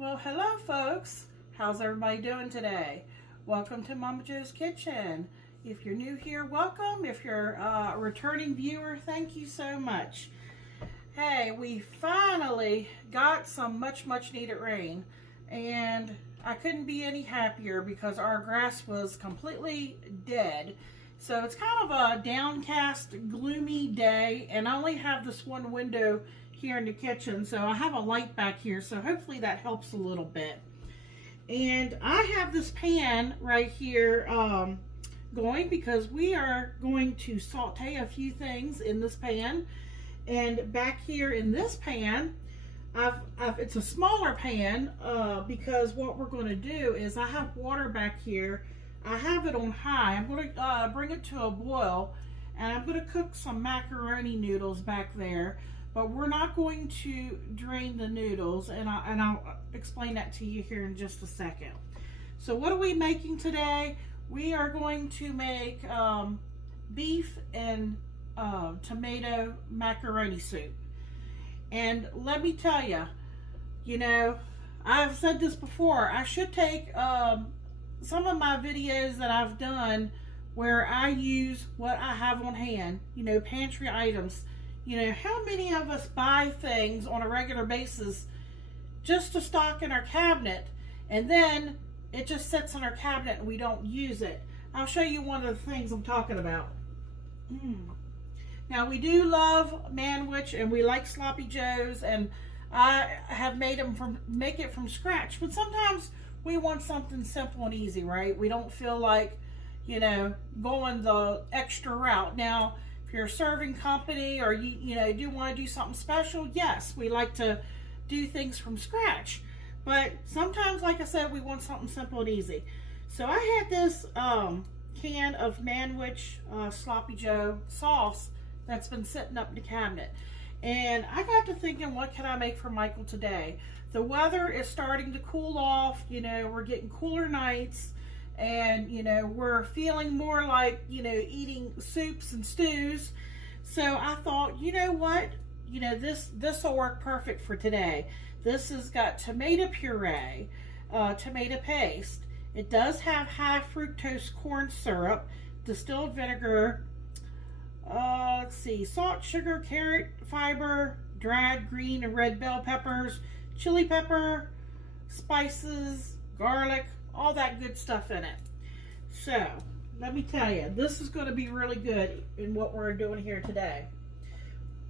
Well, hello folks. How's everybody doing today? Welcome to Momma Jo's Kitchen. If you're new here, welcome. If you're a returning viewer, thank you so much. Hey, we finally got some much needed rain, and I couldn't be any happier because our grass was completely dead. So it's kind of a downcast, gloomy day, and I only have this one window here in the kitchen, so I have a light back here, so hopefully that helps a little bit. And I have this pan right here going because we are going to saute a few things in this pan. And back here in this pan, it's a smaller pan because what we're going to do is I have water back here. I have it on high. I'm going to bring it to a boil, and I'm going to cook some macaroni noodles back there. But we're not going to drain the noodles, and I'll explain that to you here in just a second. So what are we making today? We are going to make beef and tomato macaroni soup. And let me tell you, you know, I've said this before, I should take some of my videos that I've done where I use what I have on hand, you know, pantry items. You know, how many of us buy things on a regular basis just to stock in our cabinet, and then it just sits in our cabinet and we don't use it? I'll show you one of the things I'm talking about. Now, we do love Manwich and we like sloppy joes, and I have made them make it from scratch, but sometimes we want something simple and easy, right? We don't feel like, you know, going the extra route. Now, if you're a serving company or you know, do want to do something special, yes, we like to do things from scratch. But sometimes, like I said, we want something simple and easy. So I had this can of Manwich Sloppy Joe sauce that's been sitting up in the cabinet. And I got to thinking, what can I make for Michael today? The weather is starting to cool off. You know, we're getting cooler nights. And, you know, we're feeling more like, you know, eating soups and stews. So I thought, you know what? You know, this will work perfect for today. This has got tomato puree, tomato paste. It does have high fructose corn syrup, distilled vinegar, let's see, salt, sugar, carrot fiber, dried green and red bell peppers, chili pepper, spices, garlic, all that good stuff in it. So let me tell you, this is going to be really good in what we're doing here today.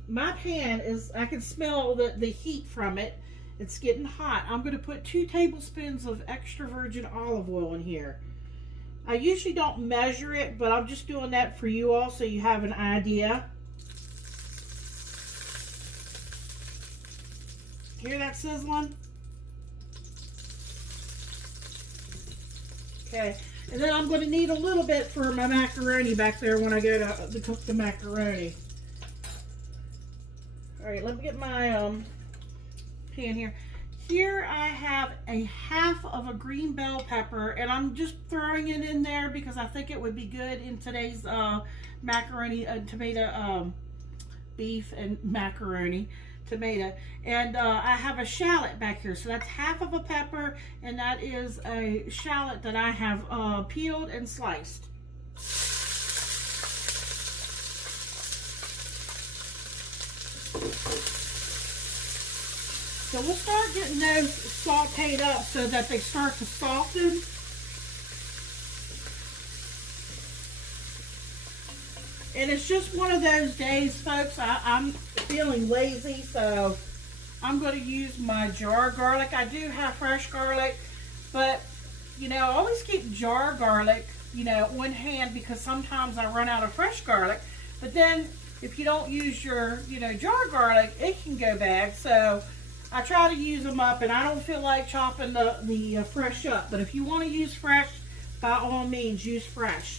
My pan is, I can smell the heat from it. It's getting hot. I'm going to put 2 tablespoons of extra virgin olive oil in here. I usually don't measure it, but I'm just doing that for you all so you have an idea. Hear that sizzling? Okay, and then I'm going to need a little bit for my macaroni back there when I go to cook the macaroni. All right, let me get my pan here. Here I have a half of a green bell pepper, and I'm just throwing it in there because I think it would be good in today's macaroni and tomato, beef and macaroni. Tomato. And I have a shallot back here, so that's half of a pepper, and that is a shallot that I have peeled and sliced. So we'll start getting those sauteed up so that they start to soften. And it's just one of those days, folks, I'm feeling lazy, so I'm going to use my jar garlic. I do have fresh garlic, but, you know, I always keep jar garlic, you know, on hand because sometimes I run out of fresh garlic. But then if you don't use your, you know, jar garlic, it can go bad. So I try to use them up, and I don't feel like chopping the fresh up. But if you want to use fresh, by all means, use fresh.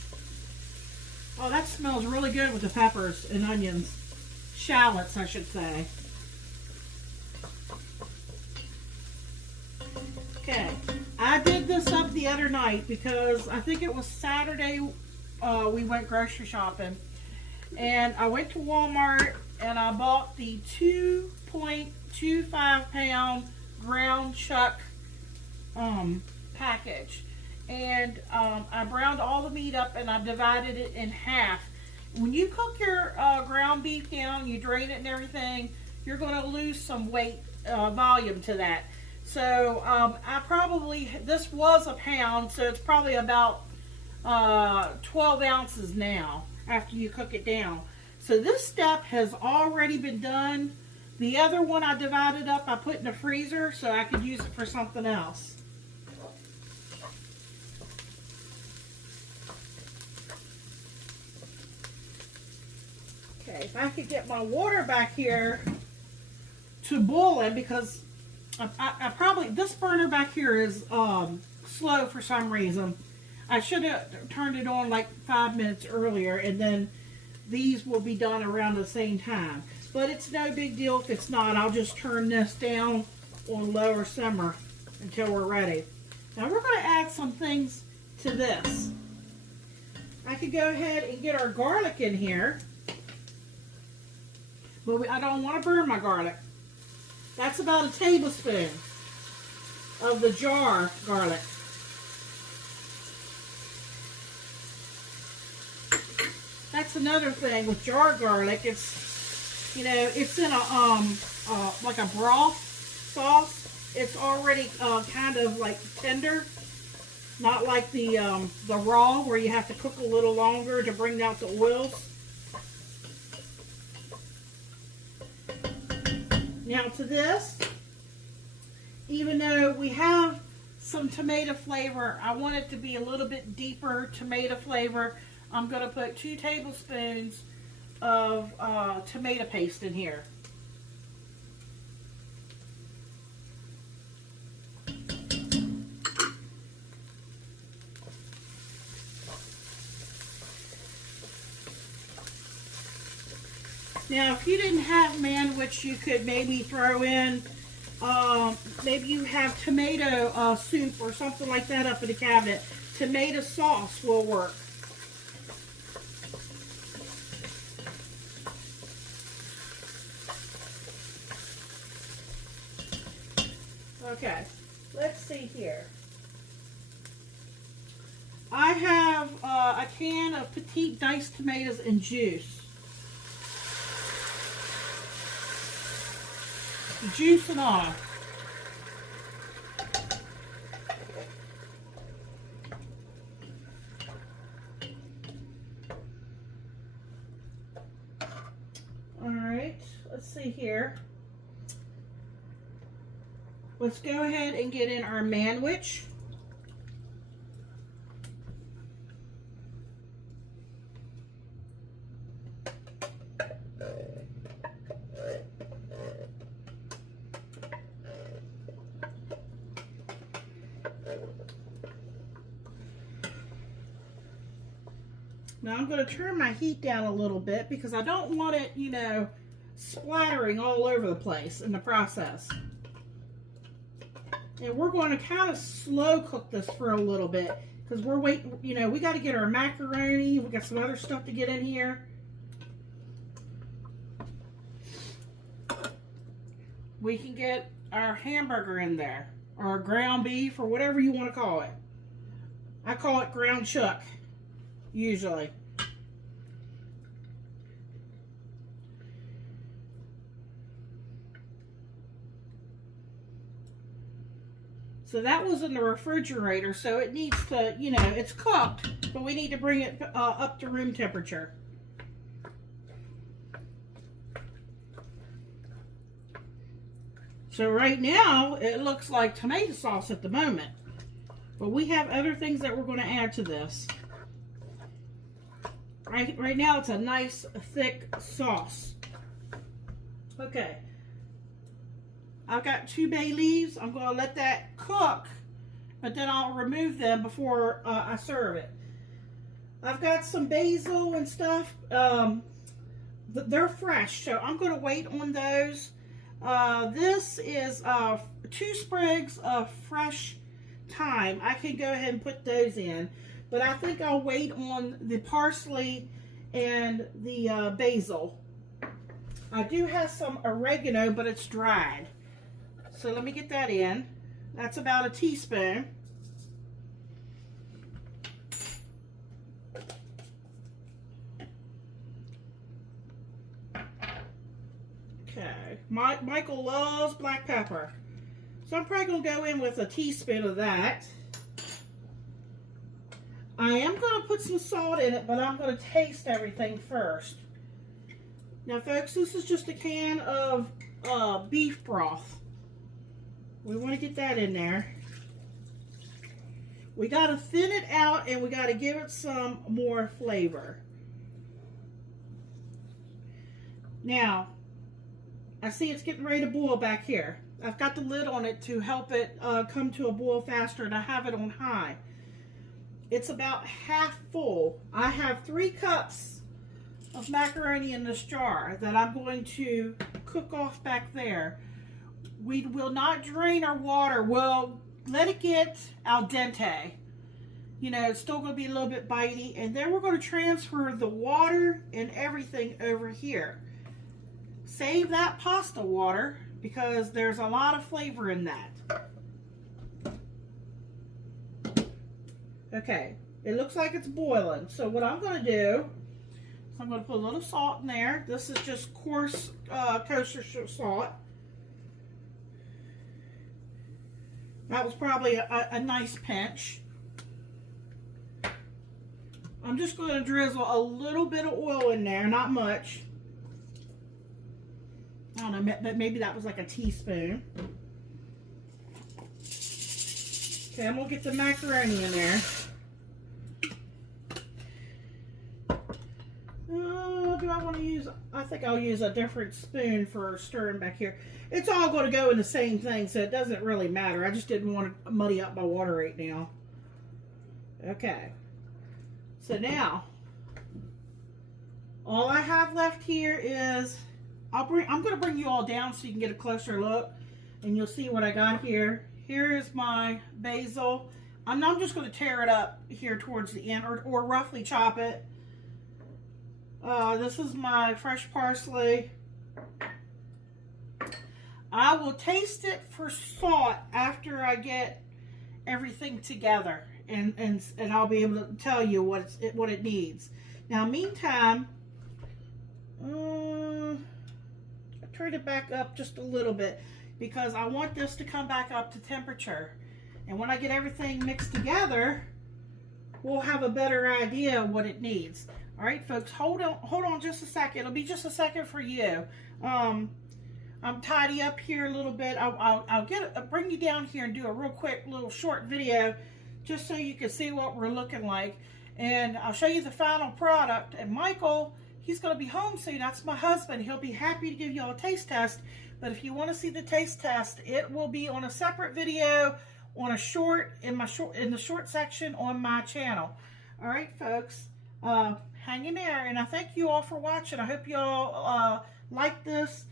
Oh, that smells really good with the peppers and onions. Shallots, I should say. Okay, I did this up the other night because I think it was Saturday we went grocery shopping. And I went to Walmart and I bought the 2.25 pound ground chuck package. And I browned all the meat up and I divided it in half. When you cook your ground beef down, you drain it and everything, you're going to lose some weight, volume to that. So this was a pound, so it's probably about 12 ounces now after you cook it down. So this step has already been done. The other one I divided up, I put in the freezer so I could use it for something else. Okay, if I could get my water back here to boiling, because I probably, this burner back here is slow for some reason. I should have turned it on like 5 minutes earlier, and then these will be done around the same time. But it's no big deal if it's not. I'll just turn this down on low or simmer until we're ready. Now we're going to add some things to this. I could go ahead and get our garlic in here, but I don't want to burn my garlic. That's about a tablespoon of the jar garlic. That's another thing with jar garlic. It's, you know, it's in a like a broth sauce. It's already kind of like tender, not like the raw where you have to cook a little longer to bring out the oils. Now to this, even though we have some tomato flavor, I want it to be a little bit deeper tomato flavor. I'm going to put 2 tablespoons of tomato paste in here. Now, if you didn't have manwich, you could maybe throw in, maybe you have tomato soup or something like that up in the cabinet. Tomato sauce will work. Okay, let's see here. I have a can of petite diced tomatoes and juice. Juice and all. Alright, let's see here. Let's go ahead and get in our manwich. Now I'm going to turn my heat down a little bit because I don't want it, you know, splattering all over the place in the process. And we're going to kind of slow cook this for a little bit because we're waiting, you know, we got to get our macaroni. We got some other stuff to get in here. We can get our hamburger in there, or ground beef, or whatever you want to call it. I call it ground chuck, usually. So that was in the refrigerator, so it needs to, you know, it's cooked, but we need to bring it up to room temperature. So right now, it looks like tomato sauce at the moment. But we have other things that we're going to add to this. Right now, it's a nice, thick sauce. Okay. I've got 2 bay leaves. I'm going to let that cook, but then I'll remove them before I serve it. I've got some basil and stuff. They're fresh, so I'm going to wait on those. This is 2 sprigs of fresh thyme. I can go ahead and put those in, but I think I'll wait on the parsley and the basil. I do have some oregano, but it's dried. So let me get that in. That's about a teaspoon. Okay, Michael loves black pepper. So I'm probably going to go in with a teaspoon of that. I am going to put some salt in it, but I'm going to taste everything first. Now, folks, this is just a can of beef broth. We want to get that in there. We got to thin it out, and we got to give it some more flavor. Now, I see it's getting ready to boil back here. I've got the lid on it to help it come to a boil faster, and I have it on high. It's about half full. I have 3 cups of macaroni in this jar that I'm going to cook off back there. We will not drain our water. We'll let it get al dente. You know, it's still going to be a little bit bitey. And then we're going to transfer the water and everything over here. Save that pasta water because there's a lot of flavor in that. Okay, it looks like it's boiling. So what I'm going to do is I'm going to put a little salt in there. This is just coarse kosher salt. That was probably a nice pinch. I'm just going to drizzle a little bit of oil in there, not much. I don't know, but maybe that was like a teaspoon. Okay, I'm going to get the macaroni in there. Do I want to use, I think I'll use a different spoon for stirring back here. It's all going to go in the same thing, so it doesn't really matter. I just didn't want to muddy up my water right now. Okay. So now, all I have left here is, I'm going to bring you all down so you can get a closer look, and you'll see what I got here. Here is my basil. I'm just going to tear it up here towards the end, or roughly chop it. This is my fresh parsley. I will taste it for salt after I get everything together, and I'll be able to tell you what it needs. Now, meantime, I turn it back up just a little bit because I want this to come back up to temperature. And when I get everything mixed together, we'll have a better idea of what it needs. All right, folks, hold on just a second. It'll be just a second for you. I'm tidy up here a little bit. I'll bring you down here and do a real quick little short video just so you can see what we're looking like. And I'll show you the final product. And Michael, he's going to be home soon. That's my husband. He'll be happy to give you all a taste test. But if you want to see the taste test, it will be on a separate video on in the short section on my channel. All right, folks. Hang in there, and I thank you all for watching. I hope you all like this.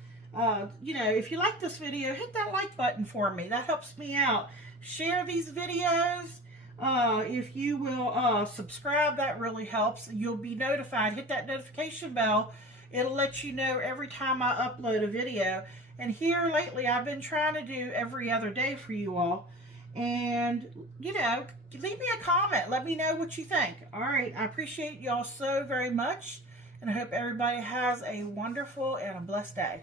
You know, if you like this video, hit that like button for me. That helps me out. Share these videos. If you will subscribe, that really helps. You'll be notified. Hit that notification bell. It'll let you know every time I upload a video. And here lately, I've been trying to do every other day for you all. And, you know, leave me a comment. Let me know what you think. All right. I appreciate y'all so very much. And I hope everybody has a wonderful and a blessed day.